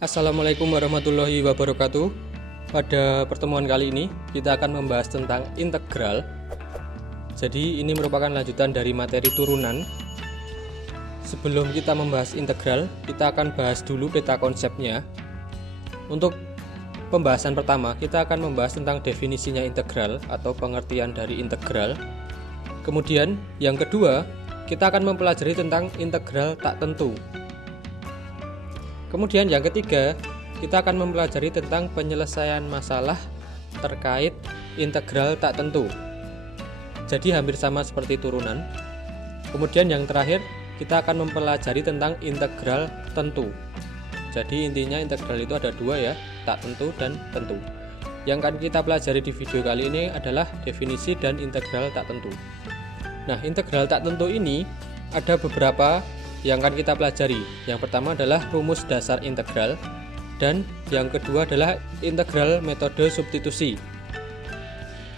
Assalamualaikum warahmatullahi wabarakatuh. Pada pertemuan kali ini kita akan membahas tentang integral. Jadi ini merupakan lanjutan dari materi turunan. Sebelum kita membahas integral, kita akan bahas dulu peta konsepnya. Untuk pembahasan pertama, kita akan membahas tentang definisinya integral atau pengertian dari integral. Kemudian yang kedua, kita akan mempelajari tentang integral tak tentu. Kemudian yang ketiga, kita akan mempelajari tentang penyelesaian masalah terkait integral tak tentu. Jadi hampir sama seperti turunan. Kemudian yang terakhir, kita akan mempelajari tentang integral tentu. Jadi intinya integral itu ada dua ya, tak tentu dan tentu. Yang akan kita pelajari di video kali ini adalah definisi dan integral tak tentu. Nah, integral tak tentu ini ada beberapa yang akan kita pelajari. Yang pertama adalah rumus dasar integral, dan yang kedua adalah integral metode substitusi.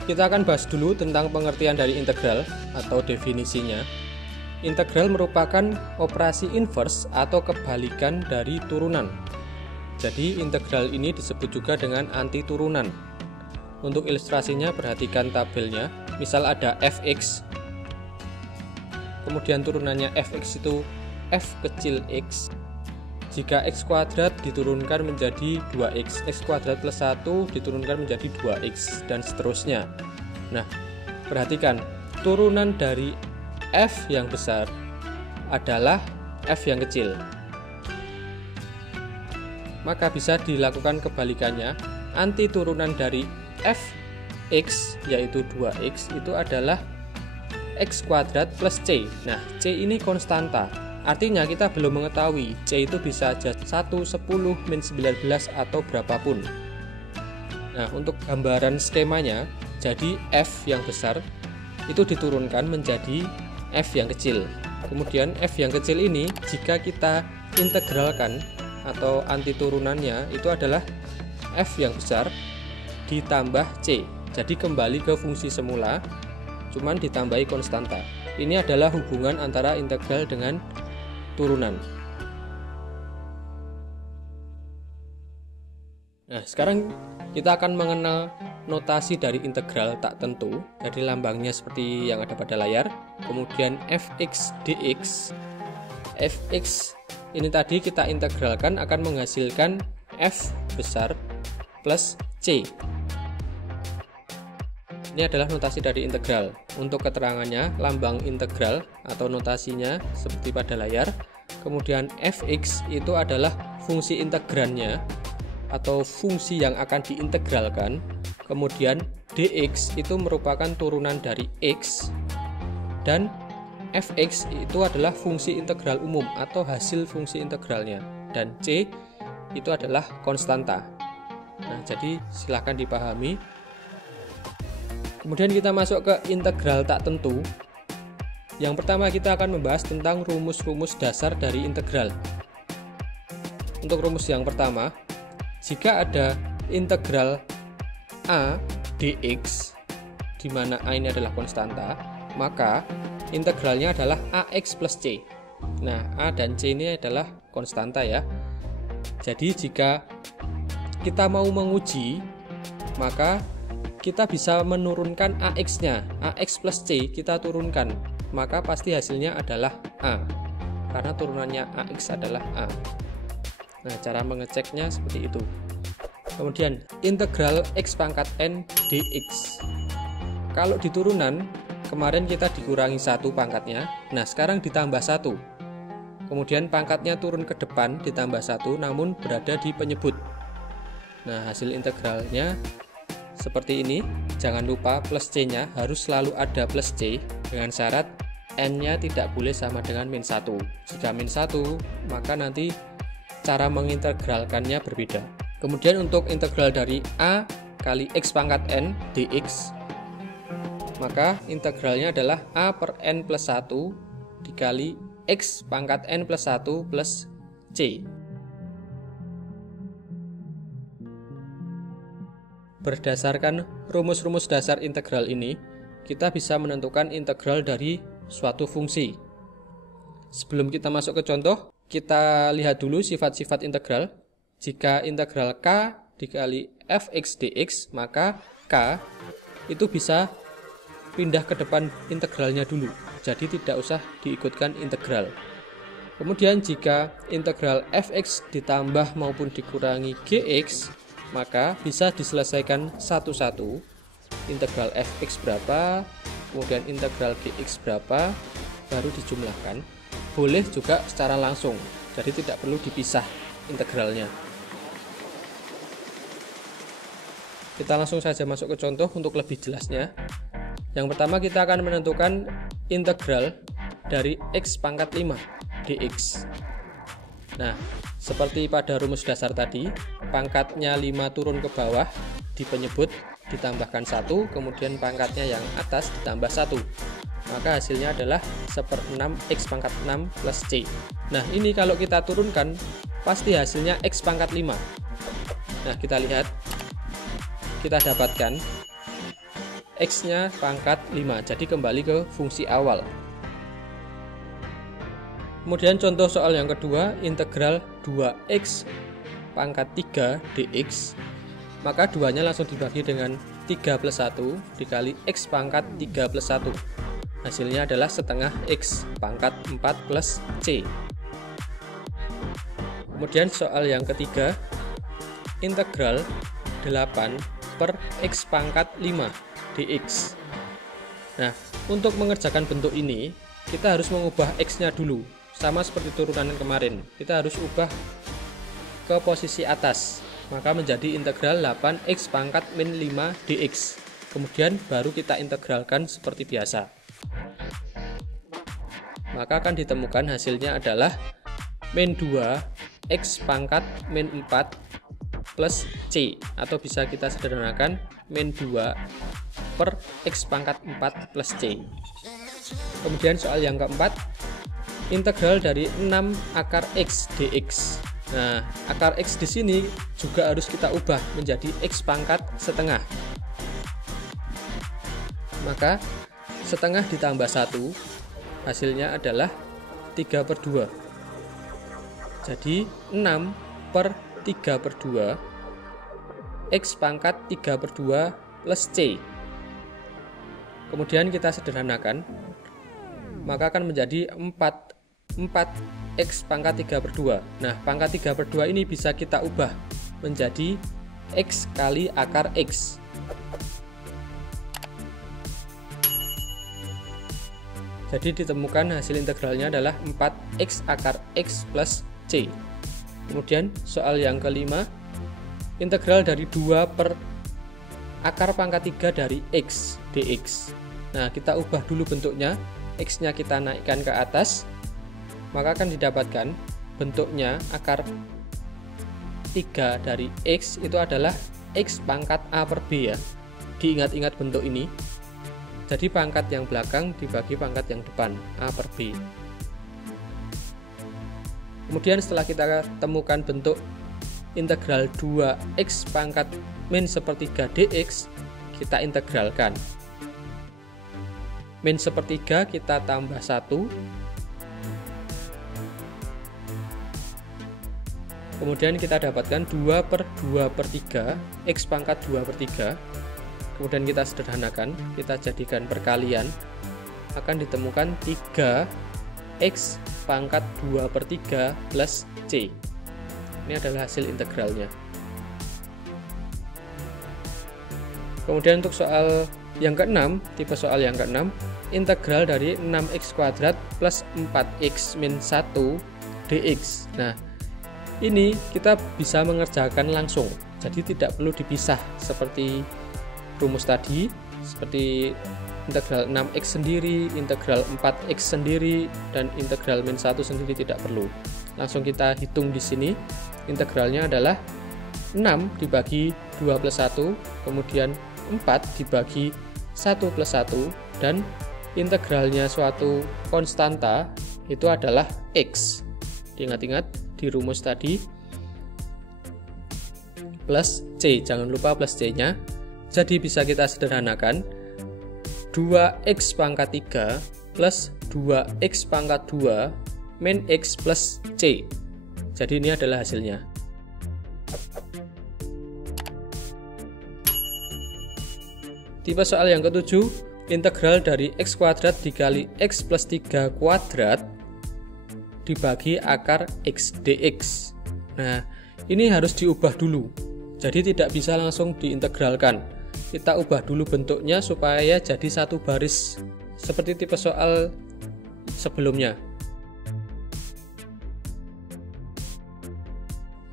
Kita akan bahas dulu tentang pengertian dari integral atau definisinya. Integral merupakan operasi inverse atau kebalikan dari turunan. Jadi integral ini disebut juga dengan anti turunan. Untuk ilustrasinya perhatikan tabelnya. Misal ada fx, kemudian turunannya fx itu f kecil x. Jika x kuadrat diturunkan menjadi 2x, x kuadrat plus 1 diturunkan menjadi 2x, dan seterusnya. Nah, perhatikan, turunan dari f yang besar adalah f yang kecil. Maka bisa dilakukan kebalikannya, anti turunan dari fx yaitu 2x itu adalah x kuadrat plus c. Nah, c ini konstanta. Artinya kita belum mengetahui C itu bisa aja 1, 10, min 19 atau berapapun. Nah, untuk gambaran skemanya, jadi F yang besar itu diturunkan menjadi F yang kecil. Kemudian F yang kecil ini jika kita integralkan atau anti turunannya itu adalah F yang besar ditambah C. Jadi kembali ke fungsi semula, cuman ditambahi konstanta. Ini adalah hubungan antara integral dengan turunan. Nah, sekarang kita akan mengenal notasi dari integral tak tentu. Jadi lambangnya seperti yang ada pada layar. Kemudian fx dx. Fx ini tadi kita integralkan akan menghasilkan f besar plus c. Ini adalah notasi dari integral. Untuk keterangannya, lambang integral atau notasinya seperti pada layar. Kemudian fx itu adalah fungsi integrannya atau fungsi yang akan diintegralkan. Kemudian dx itu merupakan turunan dari x. Dan fx itu adalah fungsi integral umum atau hasil fungsi integralnya. Dan c itu adalah konstanta. Nah, jadi silahkan dipahami. Kemudian kita masuk ke integral tak tentu. Yang pertama kita akan membahas tentang rumus-rumus dasar dari integral. Untuk rumus yang pertama, jika ada integral a dx, di mana a ini adalah konstanta, maka integralnya adalah ax plus c. Nah, a dan c ini adalah konstanta ya. Jadi jika kita mau menguji, maka kita bisa menurunkan AX-nya, AX plus C kita turunkan, maka pasti hasilnya adalah A, karena turunannya AX adalah A. Nah, cara mengeceknya seperti itu. Kemudian, integral X pangkat N dx. Kalau di turunan, kemarin kita dikurangi 1 pangkatnya, nah sekarang ditambah 1. Kemudian pangkatnya turun ke depan, ditambah 1, namun berada di penyebut. Nah, hasil integralnya seperti ini. Jangan lupa plus C-nya harus selalu ada plus C dengan syarat N-nya tidak boleh sama dengan min 1. Jika min 1, maka nanti cara mengintegralkannya berbeda. Kemudian untuk integral dari A kali X pangkat N dx, maka integralnya adalah A per N plus 1 dikali X pangkat N plus 1 plus C. Berdasarkan rumus-rumus dasar integral ini, kita bisa menentukan integral dari suatu fungsi. Sebelum kita masuk ke contoh, kita lihat dulu sifat-sifat integral. jika integral K dikali fx dx, maka K itu bisa pindah ke depan integralnya dulu, jadi tidak usah diikutkan integral. Kemudian jika integral fx ditambah maupun dikurangi gx, maka bisa diselesaikan satu-satu. Integral fx berapa, kemudian integral gx berapa, baru dijumlahkan. Boleh juga secara langsung, jadi tidak perlu dipisah integralnya. Kita langsung saja masuk ke contoh untuk lebih jelasnya. Yang pertama kita akan menentukan integral dari x pangkat 5 dx. Nah, seperti pada rumus dasar tadi, pangkatnya 5 turun ke bawah di penyebut ditambahkan 1, kemudian pangkatnya yang atas ditambah 1. Maka hasilnya adalah 1/6 x pangkat 6 plus c. Nah, ini kalau kita turunkan pasti hasilnya x pangkat 5. Nah, kita lihat, kita dapatkan x-nya pangkat 5, jadi kembali ke fungsi awal. Kemudian contoh soal yang kedua, integral 2x pangkat 3 dx, maka 2-nya langsung dibagi dengan 3 plus 1 dikali x pangkat 3 plus 1. Hasilnya adalah setengah x pangkat 4 plus c. Kemudian soal yang ketiga, integral 8 per x pangkat 5 dx. Nah, untuk mengerjakan bentuk ini, kita harus mengubah x-nya dulu. Sama seperti turunan kemarin, kita harus ubah ke posisi atas. Maka menjadi integral 8x pangkat min 5 dx. Kemudian baru kita integralkan seperti biasa. Maka akan ditemukan hasilnya adalah min 2x pangkat min 4 plus c, atau bisa kita sederhanakan min 2 per x pangkat 4 plus c. Kemudian soal yang keempat, integral dari 6 akar x dx. Nah, akar x di sini juga harus kita ubah menjadi x pangkat setengah. Maka setengah ditambah 1, hasilnya adalah 3/2. Jadi 6 per 3/2 x pangkat 3/2 plus c. Kemudian kita sederhanakan, maka akan menjadi 4x pangkat 3/2. Nah, pangkat 3/2 ini bisa kita ubah menjadi x kali akar x. Jadi ditemukan hasil integralnya adalah 4x akar x plus c. Kemudian soal yang kelima, integral dari 2 per akar pangkat 3 dari x dx. Nah, kita ubah dulu bentuknya, x-nya kita naikkan ke atas, maka akan didapatkan bentuknya akar 3 dari x itu adalah x pangkat a per b ya. Diingat-ingat bentuk ini. Jadi pangkat yang belakang dibagi pangkat yang depan, a per b. Kemudian setelah kita temukan bentuk integral 2x pangkat min 1/3 dx, kita integralkan. Min 1/3 kita tambah 1. Kemudian kita dapatkan 2/2/3 x pangkat 2/3. Kemudian kita sederhanakan, kita jadikan perkalian, akan ditemukan 3x pangkat 2/3 plus c. Ini adalah hasil integralnya. Kemudian untuk soal yang ke-6, tipe soal yang ke-6, integral dari 6x kuadrat plus 4x min 1 dx. Nah, ini kita bisa mengerjakan langsung, jadi tidak perlu dipisah seperti rumus tadi, seperti integral 6x sendiri, integral 4x sendiri, dan integral min 1 sendiri tidak perlu. Langsung kita hitung di sini. Integralnya adalah 6 dibagi 2 plus 1, kemudian 4 dibagi 1 plus 1, dan integralnya suatu konstanta itu adalah x. Diingat-ingat di rumus tadi, plus c, jangan lupa plus c-nya. Jadi bisa kita sederhanakan, 2x pangkat 3 plus 2x pangkat 2 min x plus c. Jadi ini adalah hasilnya. Tipe soal yang ketujuh, integral dari x kuadrat dikali x plus 3 kuadrat dibagi akar x dx. Nah, ini harus diubah dulu. Jadi tidak bisa langsung diintegralkan. Kita ubah dulu bentuknya supaya jadi satu baris seperti tipe soal sebelumnya.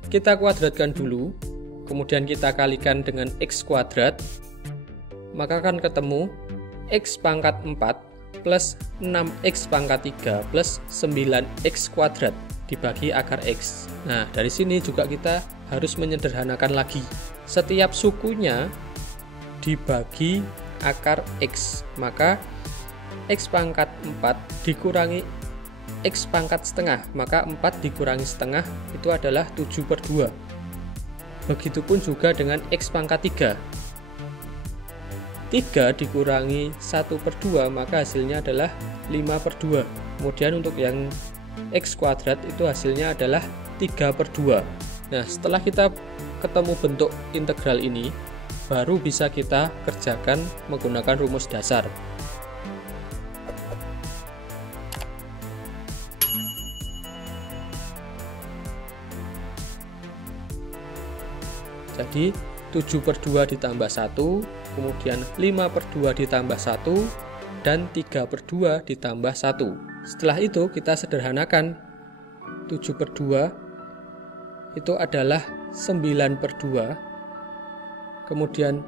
Kita kuadratkan dulu, kemudian kita kalikan dengan x kuadrat, maka akan ketemu x pangkat 4 plus 6x pangkat 3 plus 9x kuadrat dibagi akar x. Nah, dari sini juga kita harus menyederhanakan lagi. Setiap sukunya dibagi akar x, maka x pangkat 4 dikurangi x pangkat setengah, maka 4 dikurangi setengah itu adalah 7/2. Begitupun juga dengan x pangkat 3. 3 dikurangi 1/2, maka hasilnya adalah 5/2. Kemudian untuk yang x kuadrat itu hasilnya adalah 3/2. Nah, setelah kita ketemu bentuk integral ini, baru bisa kita kerjakan menggunakan rumus dasar. Jadi 7/2 ditambah 1, kemudian 5/2 ditambah 1, dan 3/2 ditambah 1. Setelah itu kita sederhanakan. 7/2 itu adalah 9/2, kemudian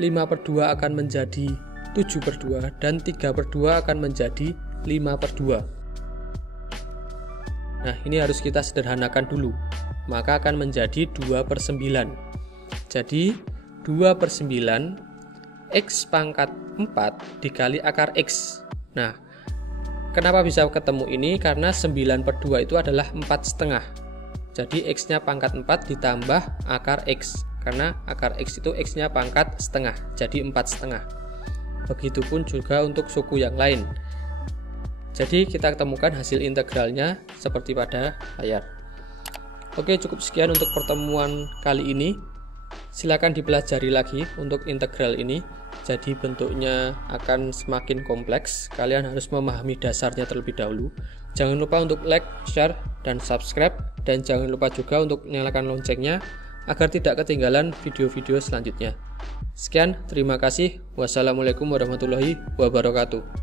5/2 akan menjadi 7/2, dan 3/2 akan menjadi 5/2. Nah, ini harus kita sederhanakan dulu, maka akan menjadi 2/9. Jadi 2/9 x pangkat 4 dikali akar x. Nah, kenapa bisa ketemu ini? Karena 9/2 itu adalah 4,5. Jadi x-nya pangkat 4 ditambah akar x, karena akar x itu x-nya pangkat setengah, jadi 4,5. Begitupun juga untuk suku yang lain. Jadi kita temukan hasil integralnya seperti pada layar. Oke, cukup sekian untuk pertemuan kali ini. Silakan dipelajari lagi untuk integral ini. Jadi bentuknya akan semakin kompleks. Kalian harus memahami dasarnya terlebih dahulu. Jangan lupa untuk like, share, dan subscribe. Dan jangan lupa juga untuk nyalakan loncengnya agar tidak ketinggalan video-video selanjutnya. Sekian, terima kasih. Wassalamualaikum warahmatullahi wabarakatuh.